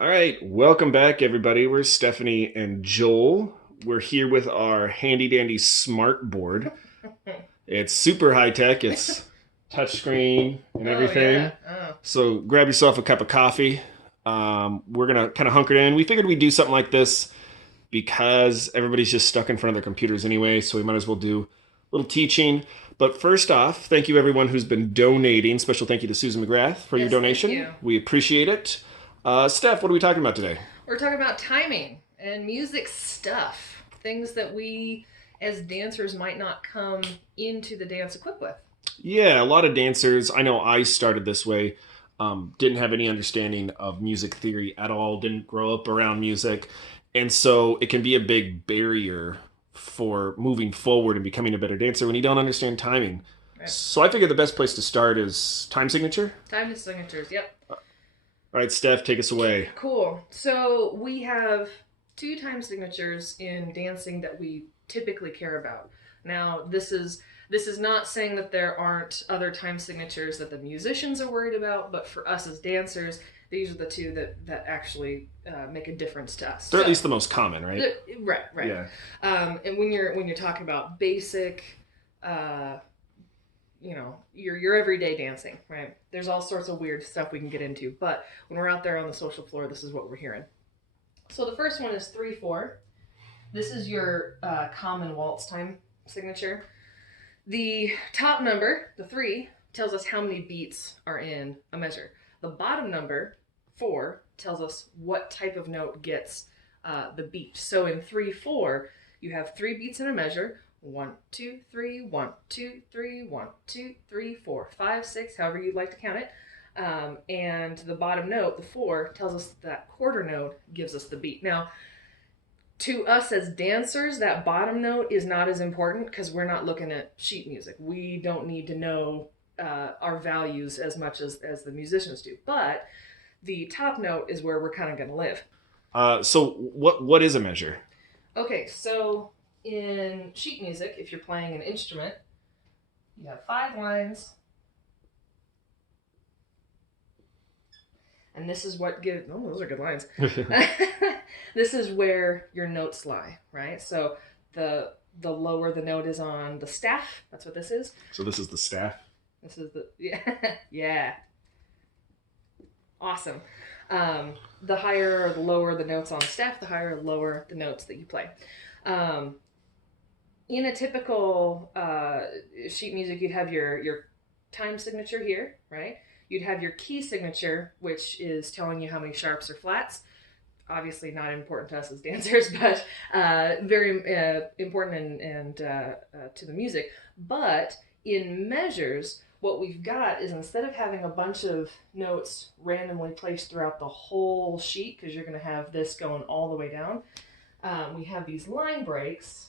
All right, welcome back, everybody. We're Stephanie and Joel. We're here with our handy dandy smart board. It's super high tech. It's touchscreen and Oh everything. yeah. Oh. So grab yourself a cup of coffee. We're gonna kind of hunker in. We figured we'd do something like this because everybody's just stuck in front of their computers anyway. So we might as well do a little teaching. But first off, thank you everyone who's been donating. Special thank you to Susan McGrath for your Yes, thank donation. you. We appreciate it. Steph, what are we talking about today? We're talking about timing and music stuff. Things that we as dancers might not come into the dance equipped with. Yeah, a lot of dancers. I know I started this way. Didn't have any understanding of music theory at all. Didn't grow up around music, and so it can be a big barrier for moving forward and becoming a better dancer when you don't understand timing. Right. So I figured the best place to start is time signature. Time to signatures. Yep. All right, Steph, take us away. Cool. So we have two time signatures in dancing that we typically care about. Now, this is not saying that there aren't other time signatures that the musicians are worried about, but for us as dancers, these are the two that actually make a difference to us. They're at least the most common, right? Right, right. Yeah. And when you're talking about basic, your everyday dancing, right? There's all sorts of weird stuff we can get into, but when we're out there on the social floor, this is what we're hearing. So the first one is 3/4. This is your common waltz time signature. The top number, the 3, tells us how many beats are in a measure. The bottom number, 4, tells us what type of note gets the beat. So in 3/4, you have 3 beats in a measure. 1, 2, 3, 1, 2, 3, 1, 2, 3, 4, 5, 6, however you'd like to count it. And the bottom note, the 4, tells us that quarter note gives us the beat. Now, to us as dancers, that bottom note is not as important because we're not looking at sheet music. We don't need to know our values as much as the musicians do. But the top note is where we're kind of going to live. So what is a measure? Okay, so in sheet music, if you're playing an instrument, you have 5 lines. And this is what gives, oh, those are good lines. This is where your notes lie, right? So the lower the note is on the staff, that's what this is. So this is the staff. This is the, yeah, yeah. Awesome. The higher or the lower the notes on the staff, the higher or lower the notes that you play. In a typical sheet music, you'd have your time signature here, right? You'd have your key signature, which is telling you how many sharps or flats. Obviously not important to us as dancers, but very important and to the music. But in measures, what we've got is instead of having a bunch of notes randomly placed throughout the whole sheet, because you're going to have this going all the way down, we have these line breaks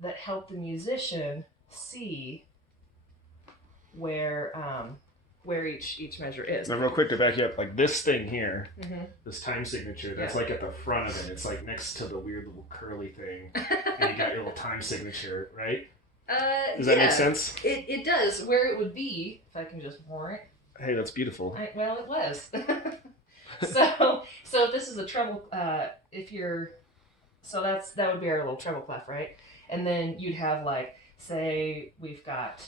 that help the musician see where each measure is. Now, real quick to back you up, like this thing here, Mm-hmm. this time signature, that's Yeah. like at the front of it. It's like next to the weird little curly thing, and you got your little time signature, right? Does that make sense? It does. Where it would be, if I can just warrant. Hey, that's beautiful. Well, it was. so if this is a treble, that would be our little treble clef, right? And then you'd have like, say we've got,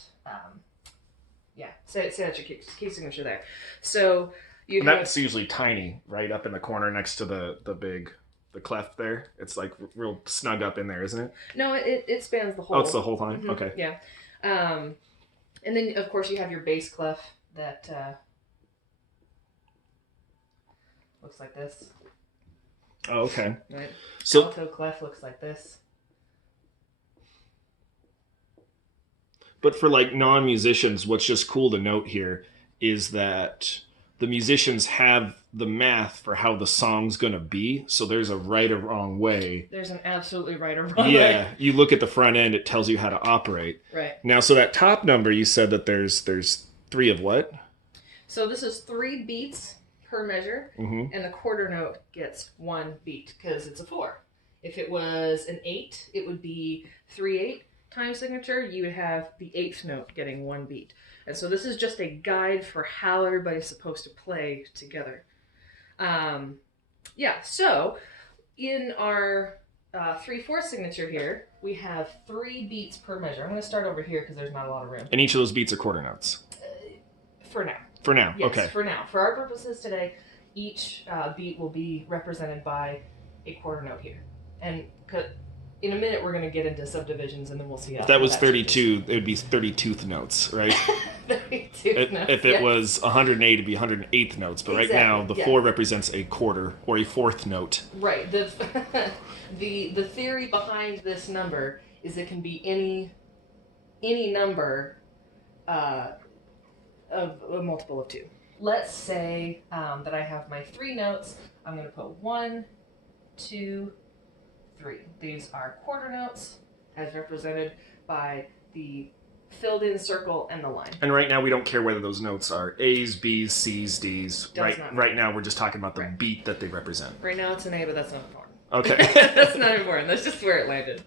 say that's your key signature there. So And that's usually tiny, right up in the corner next to the clef there. It's like real snug up in there, isn't it? No, it spans the whole. Oh, it's the whole time? Mm-hmm. Okay. Yeah. And then, of course, you have your bass clef that looks like this. Oh, okay. Right? So, alto clef looks like this. but for like non-musicians, what's just cool to note here is that the musicians have the math for how the song's gonna be. So there's a right or wrong way. There's an absolutely right or wrong way. Yeah, you look at the front end; it tells you how to operate. Right. Now, so that top number, you said that there's 3 of what? So this is 3 beats per measure, Mm-hmm. and the quarter note gets 1 beat because it's a 4. If it was an 8, it would be 3/8 time signature. You would have the 8th note getting 1 beat. And so this is just a guide for how everybody's supposed to play together. Yeah, so in our 3/4 signature here, we have 3 beats per measure. I'm going to start over here because there's not a lot of room. And each of those beats are quarter notes. For now. For now, Yes, okay. for now. For our purposes today, each beat will be represented by a quarter note here. And in a minute, we're going to get into subdivisions, and then we'll see how If that was that changes. 32, it would be 32th notes, right? 32 notes. If it was 108, it'd be 108th notes. But right now, the 4 represents a quarter or a fourth note. Right. The theory behind this number is it can be any number of a multiple of 2. Let's say that I have my 3 notes. I'm going to put 1, 2, 3. These are quarter notes as represented by the filled in circle and the line. And right now we don't care whether those notes are A's, B's, C's, D's. Right now we're just talking about the beat that they represent. Right now it's an A, but that's not important. Okay. That's not important. That's just where it landed.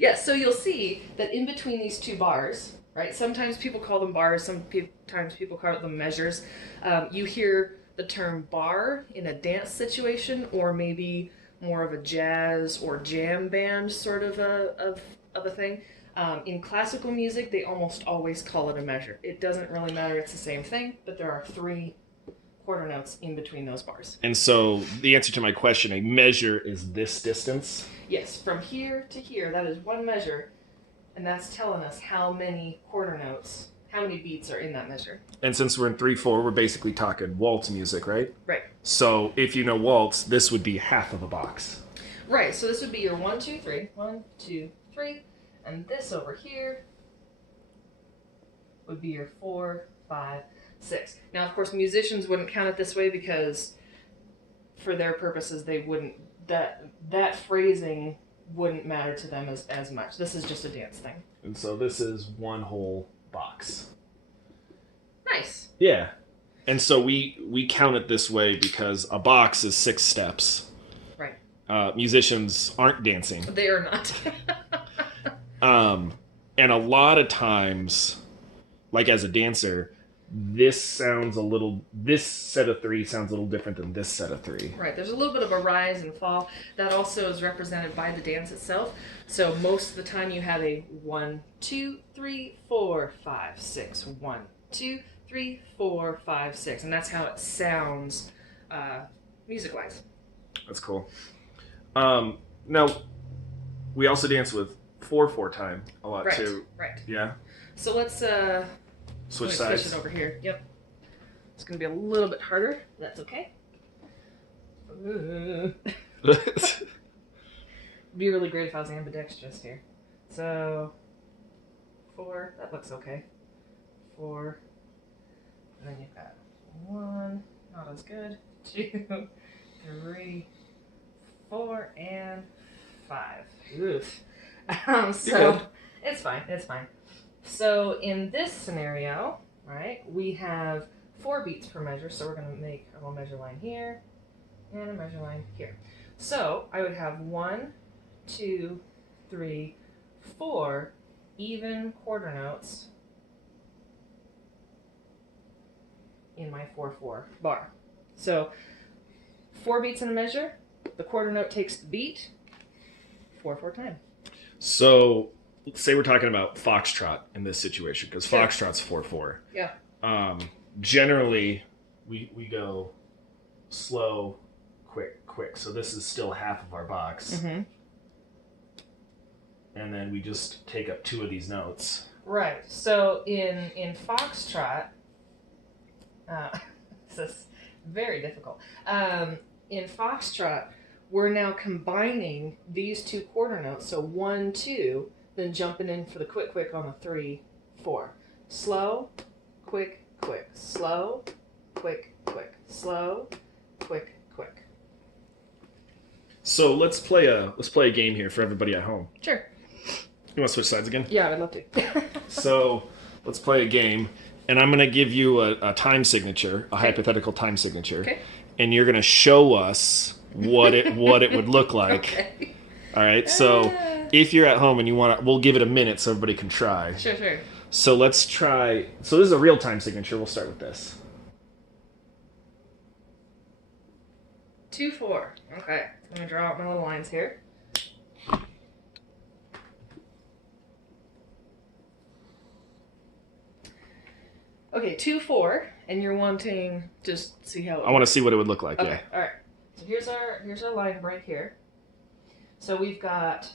Yeah, so you'll see that in between these 2 bars, right? Sometimes people call them bars, sometimes people call them measures. You hear the term bar in a dance situation, or maybe more of a jazz or jam band sort of a thing. In classical music, they almost always call it a measure. It doesn't really matter, it's the same thing, but there are 3 quarter notes in between those bars. And so the answer to my question, a measure is this distance? Yes, from here to here, that is 1 measure, and that's telling us how many quarter notes, how many beats are in that measure. And since we're in 3/4, we're basically talking waltz music, right? Right. So if you know waltz, this would be half of a box. Right, so this would be your 1, 2, 3. 1, 2, 3. And this over here would be your 4, 5, 6. Now, of course, musicians wouldn't count it this way because for their purposes, they wouldn't, that phrasing wouldn't matter to them as much. This is just a dance thing. And so this is 1 whole box. Nice. Yeah. And so we count it this way because a box is 6 steps. Right. Musicians aren't dancing. They are not. And a lot of times, like as a dancer, this set of 3 sounds a little different than this set of 3. Right, there's a little bit of a rise and fall. That also is represented by the dance itself. So most of the time you have a 1, 2, 3, 4, 5, 6. 1, 2, 3, 4, 5, 6. And that's how it sounds music-wise. That's cool. Now, we also dance with 4/4 time a lot too. Right. Yeah. So let's switch sides. Switch it over here. Yep. It's gonna be a little bit harder. That's okay. It'd be really great if I was ambidextrous here. So 4. That looks okay. 4. And then you've got 1. Not as good. 2, 3, 4, and 5. Oof. So it's fine. It's fine. So in this scenario, right, we have 4 beats per measure. So we're going to make a little measure line here and a measure line here. So I would have 1, 2, 3, 4 even quarter notes in my 4/4 bar. So 4 beats in a measure. The quarter note takes the beat. 4/4 time. So, say we're talking about foxtrot in this situation, because foxtrot's 4/4. Yeah. Generally, we go slow, quick. So this is still half of our box. Mm-hmm. And then we just take up 2 of these notes. Right. So in foxtrot, this is very difficult. In foxtrot, we're now combining these 2 quarter notes. So 1, 2, then jumping in for the quick on a 3, 4. Slow, quick. Slow, quick. Slow, quick. So let's play a game here for everybody at home. Sure. You want to switch sides again? Yeah, I'd love to. So let's play a game, and I'm going to give you a time signature, a hypothetical time signature, Okay. and you're going to show us what it would look like. Okay. All right. So if you're at home and you want to, we'll give it a minute so everybody can try. Sure. So let's try. So this is a real time signature. We'll start with this. 2-4. Okay. I'm going to draw out my little lines here. Okay, 2-4, and you're wanting just see how. I want to see what it would look like. Okay, Yeah. all right. So here's our line right here. So we've got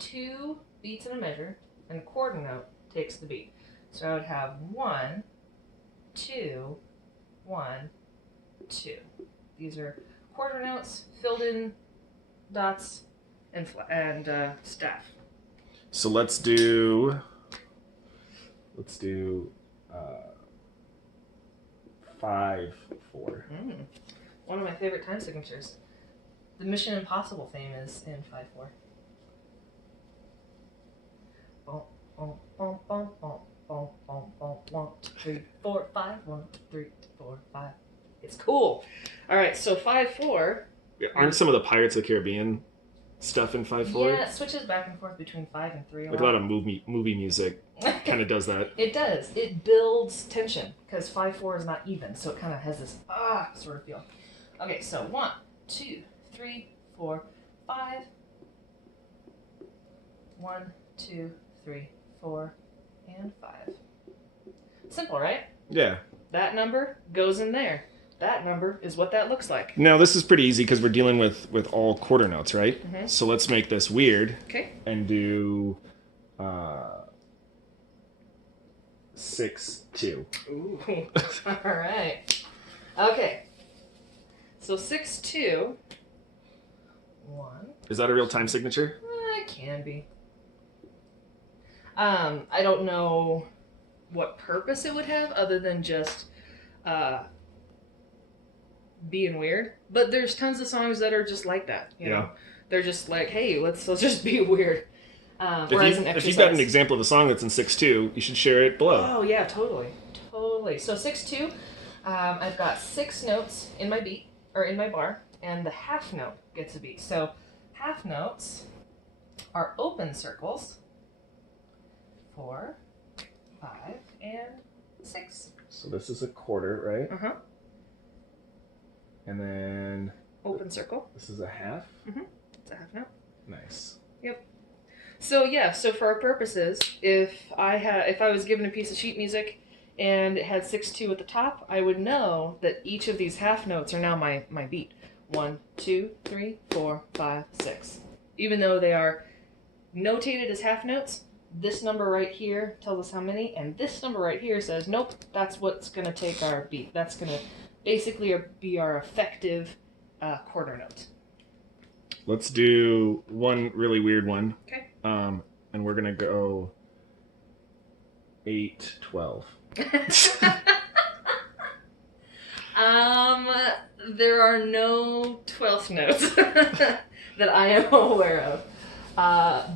2 beats in a measure, and a quarter note takes the beat. So I would have 1, 2, 1, 2. These are quarter notes, filled in dots, and staff. So let's do 5-4. One of my favorite time signatures. The Mission Impossible theme is in 5-4. Boom, boom, boom, boom, boom, boom, boom, boom, 1, 2, 3, 4, 5. 1, 2, 3, 4, 5. It's cool. All right, so 5-4. Aren't some of the Pirates of the Caribbean stuff in 5-4? Yeah, it switches back and forth between 5 and 3. Like a lot of movie music kind of does that. It does. It builds tension because 5-4 is not even, so it kind of has this sort of feel. Okay, so 1, 2, 3, 4, 5. 1, 2, 3, 4, and 5. Simple, right? Yeah. That number goes in there. That number is what that looks like. Now this is pretty easy because we're dealing with all quarter notes, right? Mm-hmm. So let's make this weird. Okay. And do 6-2. Ooh. All right. Okay. So 6-2. 1. Is that a real time signature? It can be. I don't know what purpose it would have other than just being weird. But there's tons of songs that are just like that. You know, they're just like, hey, let's just be weird. If you've got an example of a song that's in 6-2, you should share it below. Oh yeah, totally. So 6-2, I've got 6 notes in my beat or in my bar, and the half note gets a beat. So half notes are open circles. 4, 5, and 6. So this is a quarter, right? Uh huh. And then Open circle. this is a half. Mm-hmm. It's a half note. Nice. Yep. So yeah. So for our purposes, if I was given a piece of sheet music and it had 6-2 at the top, I would know that each of these half notes are now my beat. 1, 2, 3, 4, 5, 6. Even though they are notated as half notes, this number right here tells us how many, and this number right here says, nope, that's what's going to take our beat. That's going to basically be our effective quarter note. Let's do one really weird one. Okay. And we're going to go 8-12. There are no 12th notes that I am aware of.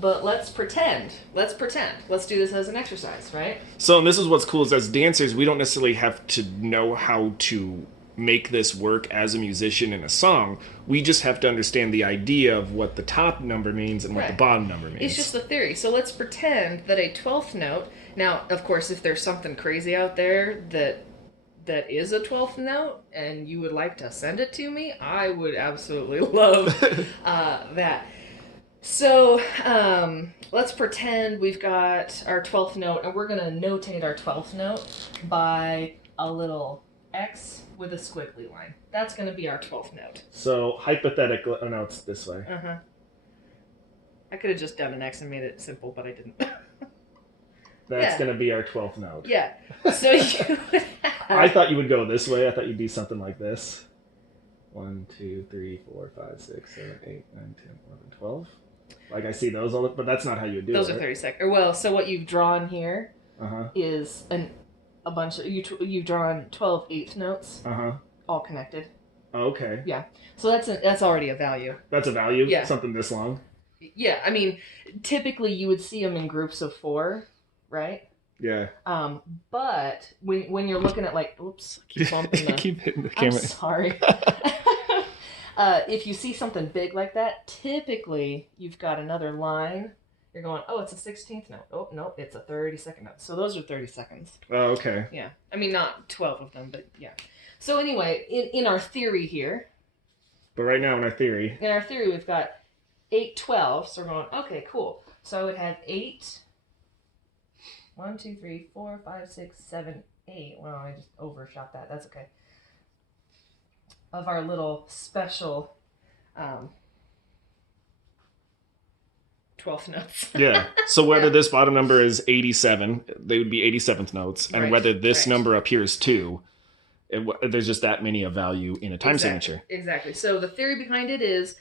But let's pretend. Let's do this as an exercise, right? So, and this is what's cool is as dancers, we don't necessarily have to know how to make this work as a musician in a song. We just have to understand the idea of what the top number means and what the bottom number means. It's just the theory. So let's pretend that a 12th note, now, of course, if there's something crazy out there that is a 12th note and you would like to send it to me, I would absolutely love that. So let's pretend we've got our 12th note, and we're going to notate our 12th note by a little X with a squiggly line. That's going to be our 12th note. So hypothetically, oh no, it's this way. Uh-huh. I could have just done an X and made it simple, but I didn't. That's going to be our 12th note. Yeah. So you would have... I thought you would go this way. I thought you'd do something like this. 1, 2, 3, 4, 5, 6, 7, 8, 9, 10, 11, 12. Like I see those all, but that's not how you would do it. Those are 30 seconds. Well, so what you've drawn here is a bunch of you've drawn 12 eighth notes, all connected. Oh, okay. Yeah. So that's already a value. That's a value. Yeah. Something this long. Yeah. I mean, typically you would see them in groups of 4, right? Yeah. But when you're looking at like, oops, I keep bumping the. Keep hitting the camera. I'm sorry. If you see something big like that, typically you've got another line. You're going, oh, it's a 16th note. Oh, no, it's a 32nd note. So those are 30 seconds. Oh, okay. Yeah. I mean, not 12 of them, but yeah. So anyway, in our theory here, But right now in our theory, In our theory, we've got 8, 12. So we're going, okay, cool. So I would have 8. 1, 2, 3, 4, 5, 6, 7, 8. Well, I just overshot that. That's okay. Of our little special 12th notes. yeah. So whether Yeah. this bottom number is 87, they would be 87th notes, and Right, whether this right. number appears too, there's just that many of value in a time signature. Exactly. So the theory behind it is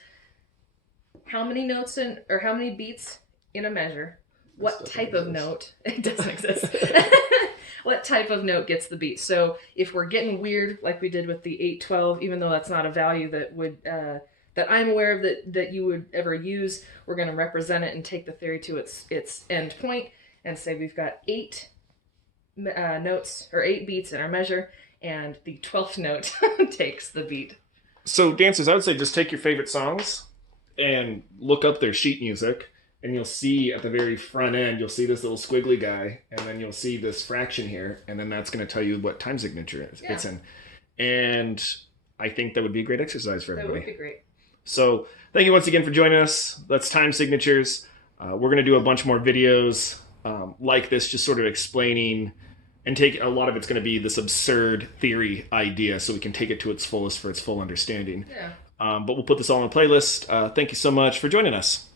how many notes or how many beats in a measure. What type of note? It doesn't exist. What type of note gets the beat? So if we're getting weird, like we did with the 812, even though that's not a value that would that I'm aware of that you would ever use, we're going to represent it and take the theory to its end point and say we've got 8 notes or 8 beats in our measure, and the 12th note takes the beat. So dancers, I would say just take your favorite songs and look up their sheet music, and you'll see at the very front end, you'll see this little squiggly guy, and then you'll see this fraction here, and then that's going to tell you what time signature it's in. And I think that would be a great exercise for everybody. That would be great. So thank you once again for joining us. That's time signatures. We're going to do a bunch more videos like this, just sort of explaining, and take a lot of it's going to be this absurd theory idea so we can take it to its fullest for its full understanding. Yeah. But we'll put this all on a playlist. Thank you so much for joining us.